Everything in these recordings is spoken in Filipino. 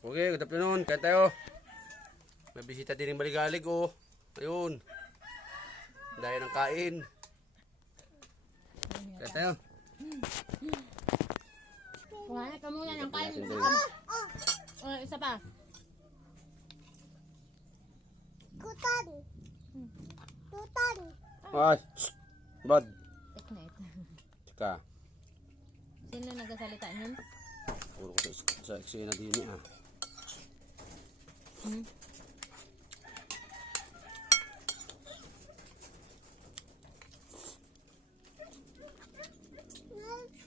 Okay, good afternoon. Kaya tayo. May bisita din ng Baligalig, oh. Ayun. Dahil ng kain. Kaya tayo. Kuhanin ka muna ng kain. Isa pa. Kutan. Kutan. Ay, bad. Teknet. Tsaka, Sino nagsasalita niyan? puro ko sa eksena din niya.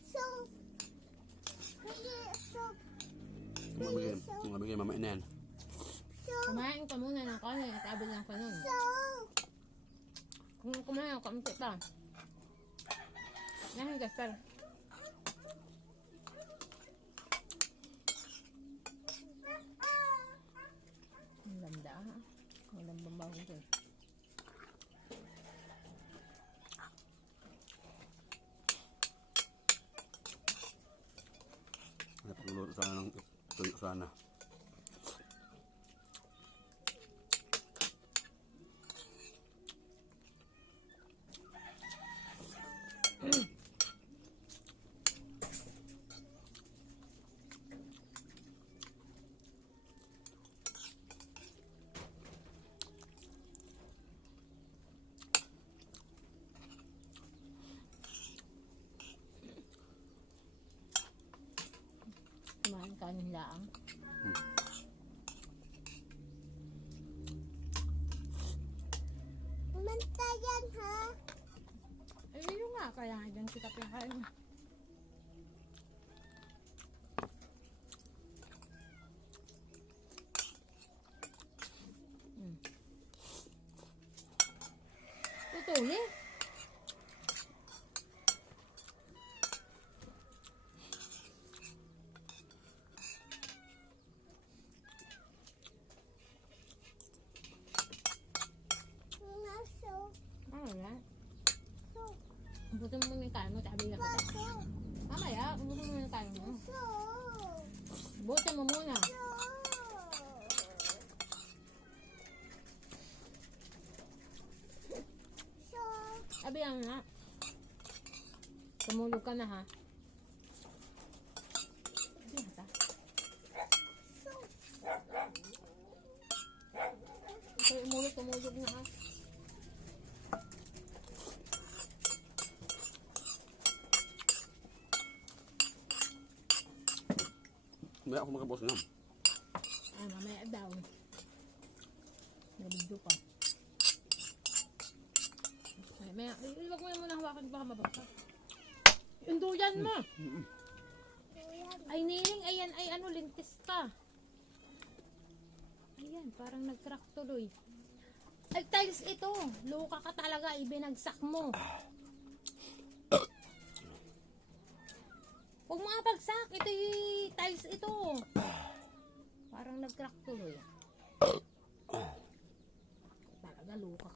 Soup. Soup. Mabigay mama ina yan. Kumain ka muna ng kain. Tabi lang ka nun. Soup. Kung kumain ka, kampi pa. Nahin Gaspar. Ang ganda ha. Ang gandang bango ko eh. Napagluto sana ng tuyo sana. Kumain kanin laang. Mantayan ha. Eh, yun nga. Kaya nga dyan sikap yung kain. Tutuli. Soup. Wala. Soup. Ubusin mo muna yung kain mo. Tabi lang kita. Soup. Mamaya, ubusin mo muna yung kain mo. Soup. Ubusin mo muna. Soup. Sabi lang na. Tumulog ka na ha. Sabi lang ta. Ikaw tumulog na ha. May ako magkabos nga. Ah, mamaya daw. Nabidyo ka. Mamaya, iwag mo muna hawakan baka mabasa. Yung duyan mo. Ay, niling, ayan, ay ano, lintis ka. Ayan, parang nag-crack tuloy. Ay, tiles ito. Luka ka talaga, ibinagsak mo. Huwag mga bagsak, ito yung tiles ito. Parang nag-crack tuloy. Talaga, luka